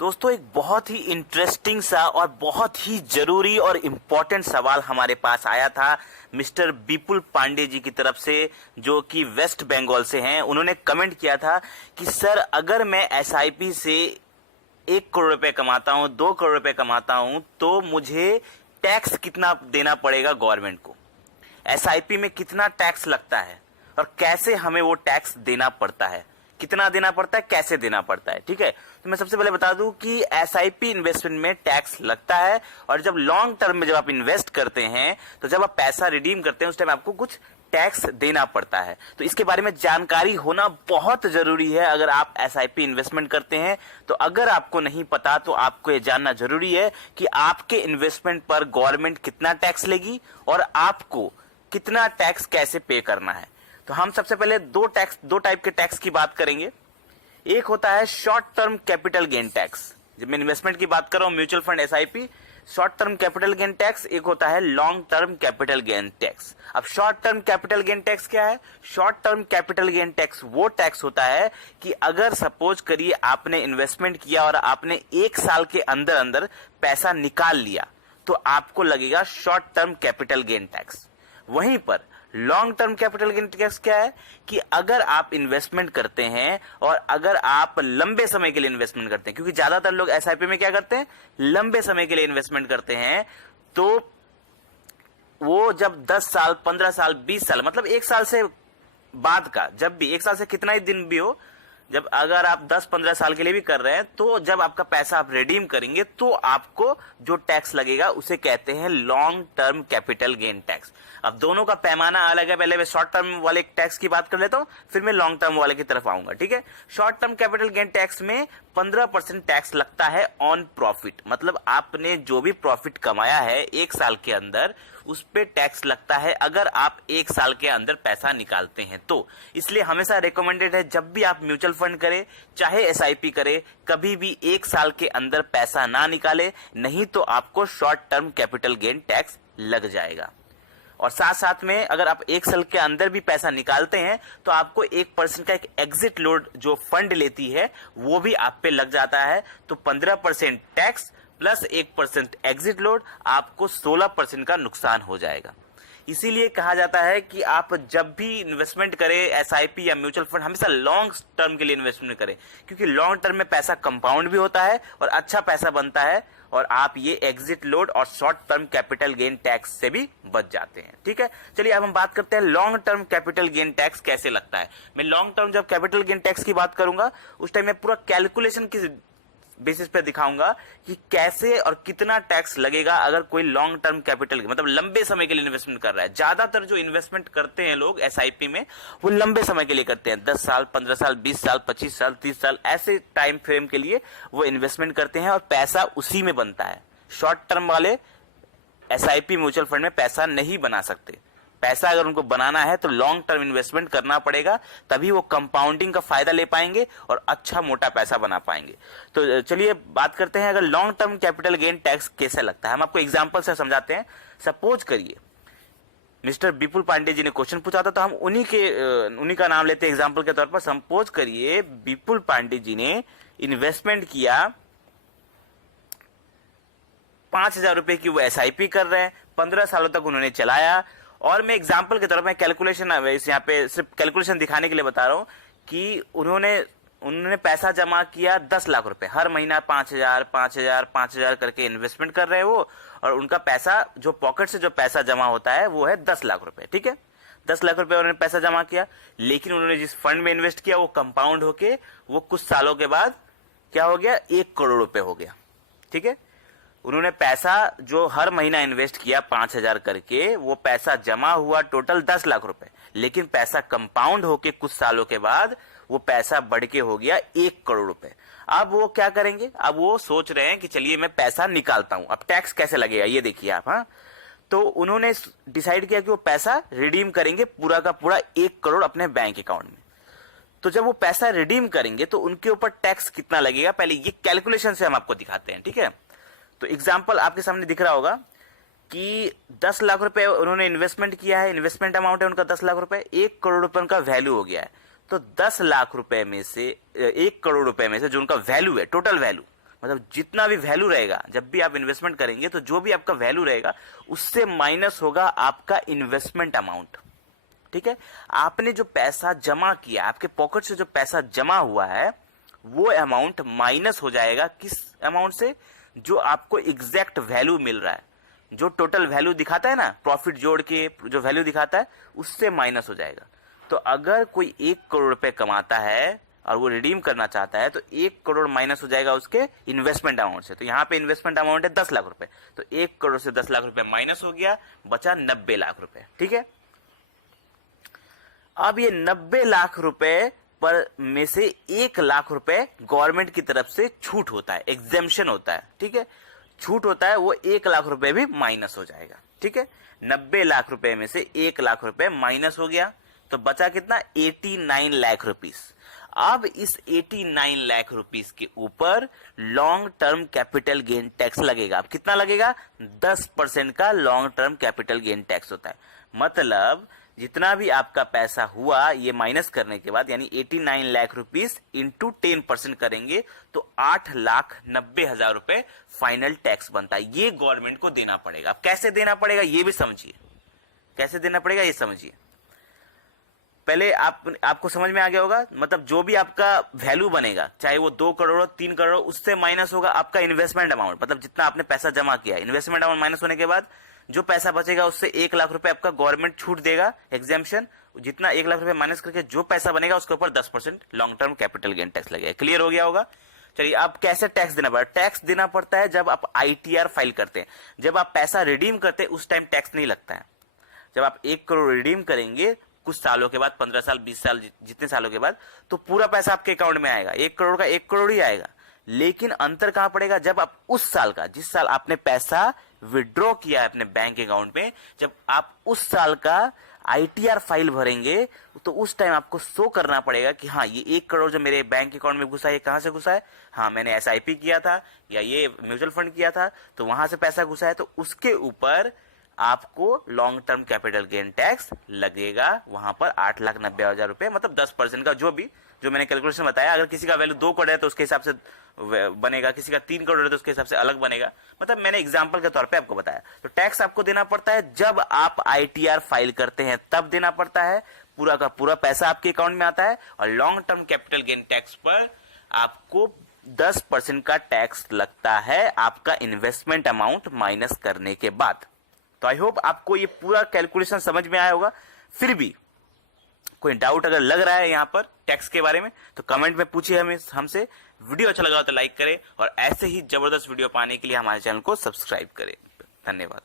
दोस्तों, एक बहुत ही इंटरेस्टिंग सा और बहुत ही जरूरी और इम्पोर्टेंट सवाल हमारे पास आया था मिस्टर विपुल पांडे जी की तरफ से, जो कि वेस्ट बंगाल से हैं। उन्होंने कमेंट किया था कि सर, अगर मैं एसआईपी से 1 करोड़ रुपए कमाता हूं, 2 करोड़ रुपए कमाता हूं, तो मुझे टैक्स कितना देना पड़ेगा गवर्नमेंट को? एसआईपी में कितना टैक्स लगता है और कैसे हमें वो टैक्स देना पड़ता है, कितना देना पड़ता है, कैसे देना पड़ता है? ठीक है, तो मैं सबसे पहले बता दूं कि एसआईपी इन्वेस्टमेंट में टैक्स लगता है, और जब लॉन्ग टर्म में जब आप इन्वेस्ट करते हैं, तो जब आप पैसा रिडीम करते हैं, उस टाइम आपको कुछ टैक्स देना पड़ता है। तो इसके बारे में जानकारी होना बहुत जरूरी है अगर आप एसआईपी इन्वेस्टमेंट करते हैं। तो अगर आपको नहीं पता तो आपको ये जानना जरूरी है कि आपके इन्वेस्टमेंट पर गवर्नमेंट कितना टैक्स लेगी और आपको कितना टैक्स कैसे पे करना है। तो हम सबसे पहले दो टाइप के टैक्स की बात करेंगे। एक होता है short term capital gain tax. जब मैं इन्वेस्टमेंट की बात कर रहा हूं, mutual fund, SIP, short term capital gain tax. एक होता है long term capital gain tax. अब short term capital gain tax क्या है? Short term capital gain tax वो टैक्स होता है कि अगर सपोज करिए आपने इन्वेस्टमेंट किया और आपने 1 साल के अंदर अंदर पैसा निकाल लिया, तो आपको लगेगा short term capital gain tax. वहीं पर long term capital gain tax क्या है कि अगर आप इन्वेस्टमेंट करते हैं और अगर आप लंबे समय के लिए इन्वेस्टमेंट करते हैं, क्योंकि ज्यादातर लोग एसआईपी में क्या करते हैं, लंबे समय के लिए इन्वेस्टमेंट करते हैं, तो वो जब 10 साल, 15 साल, 20 साल, मतलब 1 साल से बाद का, जब भी 1 साल से कितना ही दिन भी हो, जब अगर आप 10-15 साल के लिए भी कर रहे हैं, तो जब आपका पैसा आप रिडीम करेंगे तो आपको जो टैक्स लगेगा उसे कहते हैं long term capital gain tax. अब दोनों का पैमाना अलग है। पहले मैं शॉर्ट टर्म वाले टैक्स की बात कर लेता हूं, फिर मैं लॉन्ग टर्म वाले की तरफ आऊंगा। ठीक है, short term capital gain tax में 15% टैक्स लगता है ऑन प्रॉफिट। मतलब आपने जो भी प्रॉफिट कमाया है 1 साल के अंदर, उस पे टैक्स लगता है अगर आप 1 साल के अंदर पैसा निकालते हैं तो। इसलिए हमेशा रिकमेंडेड है, जब भी आप म्यूचुअल फंड करें चाहे एसआईपी करें, कभी भी 1 साल के अंदर पैसा ना निकाले, नहीं तो आपको short term capital gain tax लग जाएगा। और साथ साथ में अगर आप 1 साल के अंदर भी पैसा निकालते हैं तो आपको 1% का एक एग्जिट लोड जो फंड लेती है वो भी आप पे लग जाता है। तो 15% टैक्स प्लस 1% एग्जिट लोड, आपको 16% का नुकसान हो जाएगा। इसीलिए कहा जाता है कि आप जब भी इन्वेस्टमेंट करें, एसआईपी या म्यूचुअल फंड, हमेशा लॉन्ग टर्म के लिए इन्वेस्टमेंट करें, क्योंकि लॉन्ग टर्म में पैसा कंपाउंड भी होता है और अच्छा पैसा बनता है, और आप ये एग्जिट लोड और short term capital gain tax से भी बच जाते हैं। ठीक है, चलिए अब हम बात करते हैं long term capital gain tax कैसे लगता है। मैं लॉन्ग टर्म जब कैपिटल गेन टैक्स की बात करूंगा उस टाइम में पूरा कैलकुलेशन की बेसिस पे दिखाऊंगा कि कैसे और कितना टैक्स लगेगा अगर कोई लॉन्ग टर्म कैपिटल, मतलब लंबे समय के लिए इन्वेस्टमेंट कर रहा है। ज्यादातर जो इन्वेस्टमेंट करते हैं लोग एसआईपी में, वो लंबे समय के लिए करते हैं। 10 साल, 15 साल, 20 साल, 25 साल, 30 साल, ऐसे टाइम फ्रेम के लिए वो इन्वेस्टमेंट करते हैं और पैसा उसी में बनता है। शॉर्ट टर्म वाले एसआईपी म्यूचुअल फंड में पैसा नहीं बना सकते। पैसा अगर उनको बनाना है तो लॉन्ग टर्म इन्वेस्टमेंट करना पड़ेगा, तभी वो कंपाउंडिंग का फायदा ले पाएंगे और अच्छा मोटा पैसा बना पाएंगे। तो चलिए बात करते हैं अगर long term capital gain tax कैसे लगता है। हम आपको एग्जांपल से समझाते हैं। सपोज करिए मिस्टर विपुल पांडे जी ने क्वेश्चन पूछा था, तो हम उन्हीं का नाम लेते हैं एग्जाम्पल के तौर पर। सपोज करिए विपुल पांडे जी ने इन्वेस्टमेंट किया 5,000 रुपए की, वो एसआईपी कर रहे हैं, 15 सालों तक उन्होंने चलाया। और मैं एग्जाम्पल के तौर पर कैलकुलेशन, यहाँ पे सिर्फ कैलकुलेशन दिखाने के लिए बता रहा हूं कि उन्होंने पैसा जमा किया 10 लाख रुपए, हर महीना 5,000 5,000 5,000 करके इन्वेस्टमेंट कर रहे हैं वो, और उनका पैसा जो पॉकेट से जो पैसा जमा होता है वो है 10 लाख रुपए। ठीक है, 10 लाख रुपए उन्होंने पैसा जमा किया, लेकिन उन्होंने जिस फंड में इन्वेस्ट किया वो कंपाउंड होके वो कुछ सालों के बाद क्या हो गया, 1 करोड़ रुपए हो गया। ठीक है, उन्होंने पैसा जो हर महीना इन्वेस्ट किया 5,000 करके, वो पैसा जमा हुआ टोटल 10 लाख रुपए, लेकिन पैसा कंपाउंड होके कुछ सालों के बाद वो पैसा बढ़ के हो गया 1 करोड़ रुपए। अब वो क्या करेंगे, अब वो सोच रहे हैं कि चलिए मैं पैसा निकालता हूं, अब टैक्स कैसे लगेगा ये देखिए आप। हाँ, तो उन्होंने डिसाइड किया कि वो पैसा रिडीम करेंगे पूरा का पूरा 1 करोड़ अपने बैंक अकाउंट में। तो जब वो पैसा रिडीम करेंगे तो उनके ऊपर टैक्स कितना लगेगा, पहले ये कैलकुलेशन से हम आपको दिखाते हैं। ठीक है, तो एग्जाम्पल आपके सामने दिख रहा होगा कि 10 लाख रुपए उन्होंने इन्वेस्टमेंट किया है, इन्वेस्टमेंट अमाउंट है उनका 10 लाख रुपए, 1 करोड़ रुपए उनका वैल्यू हो गया है। तो 10 लाख रुपए में से 1 करोड़ रुपए में से जो उनका वैल्यू है, टोटल वैल्यू मतलब जितना भी वैल्यू रहेगा, जब भी आप इन्वेस्टमेंट करेंगे तो जो भी आपका वैल्यू रहेगा उससे माइनस होगा आपका इन्वेस्टमेंट अमाउंट। ठीक है, आपने जो पैसा जमा किया, आपके पॉकेट से जो पैसा जमा हुआ है वो अमाउंट माइनस हो जाएगा किस अमाउंट से, जो आपको एग्जैक्ट वैल्यू मिल रहा है, जो टोटल वैल्यू दिखाता है ना, प्रॉफिट जोड़ के जो वैल्यू दिखाता है उससे माइनस हो जाएगा। तो अगर कोई 1 करोड़ रुपए कमाता है और वो रिडीम करना चाहता है तो 1 करोड़ माइनस हो जाएगा उसके इन्वेस्टमेंट अमाउंट से। तो यहाँ पे इन्वेस्टमेंट अमाउंट है 10 लाख रुपए, तो 1 करोड़ से 10 लाख रुपए माइनस हो गया, बचा 90 लाख रुपए। ठीक है, अब ये 90 लाख रुपए पर में से 1 लाख रुपए गवर्नमेंट की तरफ से छूट होता है, एग्जेम्पशन होता है। ठीक है, छूट होता है, वो 1 लाख रुपए भी माइनस हो जाएगा। ठीक है, 90 लाख रुपए में से 1 लाख रुपए माइनस हो गया, तो बचा कितना, 89 लाख रुपीस। अब इस 89 लाख रुपीस के ऊपर long term capital gain tax लगेगा। अब कितना लगेगा, 10% का long term capital gain tax होता है। मतलब जितना भी आपका पैसा हुआ ये माइनस करने के बाद, यानी 89 लाख रुपीस इंटू 10% करेंगे तो 8,90,000 रुपए फाइनल टैक्स बनता है। ये गवर्नमेंट को देना पड़ेगा। अब कैसे देना पड़ेगा ये भी समझिए, कैसे देना पड़ेगा ये समझिए। पहले आपको समझ में आ गया होगा, मतलब जो भी आपका वैल्यू बनेगा, चाहे वो 2 करोड़ 3 करोड़, उससे माइनस होगा आपका इन्वेस्टमेंट अमाउंट, मतलब जितना आपने पैसा जमा किया। इन्वेस्टमेंट अमाउंट माइनस होने के बाद जो पैसा बचेगा उससे 1 लाख रुपए आपका गवर्नमेंट छूट देगा, एग्जेम्पशन। जितना 1 लाख रुपए माइनस करके जो पैसा बनेगा उसके ऊपर 10% long term capital gain tax लगेगा। क्लियर हो गया होगा। चलिए, अब कैसे टैक्स देना पड़ता है। टैक्स देना पड़ता है जब आप ITR फाइल करते हैं, जब आप पैसा रिडीम करते हैं उस टाइम टैक्स नहीं लगता है। जब आप 1 करोड़ रिडीम करेंगे कुछ सालों के बाद, 15 साल 20 साल जितने सालों के बाद, तो पूरा पैसा आपके अकाउंट में आएगा, 1 करोड़ का 1 करोड़ ही आएगा। लेकिन अंतर कहां पड़ेगा, जब आप उस साल का, जिस साल आपने पैसा विड्रॉ किया है अपने बैंक अकाउंट में, जब आप उस साल का ITR फाइल भरेंगे तो उस टाइम आपको शो करना पड़ेगा कि हाँ, ये 1 करोड़ जो मेरे बैंक अकाउंट में घुसा है, कहां से घुसा है, हाँ मैंने SIP किया था या ये म्यूचुअल फंड किया था तो वहां से पैसा घुसा है। तो उसके ऊपर आपको long term capital gain tax लगेगा, वहां पर 8,90,000 रुपए, मतलब 10% का, जो मैंने कैलकुलेशन बताया। अगर किसी का वैल्यू 2 करोड़ है तो उसके हिसाब से बनेगा, किसी का 3 करोड़ है तो उसके हिसाब से अलग बनेगा। मतलब मैंने एग्जांपल के तौर पे आपको बताया। तो टैक्स आपको देना पड़ता है जब आप ITR फाइल करते हैं, तब देना पड़ता है। पूरा का पूरा पैसा आपके अकाउंट में आता है। और long term capital gain tax पर आपको 10% का टैक्स लगता है आपका इन्वेस्टमेंट अमाउंट माइनस करने के बाद। तो आई होप आपको ये पूरा कैलकुलेशन समझ में आया होगा। फिर भी कोई डाउट अगर लग रहा है यहाँ पर टैक्स के बारे में तो कमेंट में पूछिए हमसे। वीडियो अच्छा लगा तो लाइक करें और ऐसे ही जबरदस्त वीडियो पाने के लिए हमारे चैनल को सब्सक्राइब करें। धन्यवाद।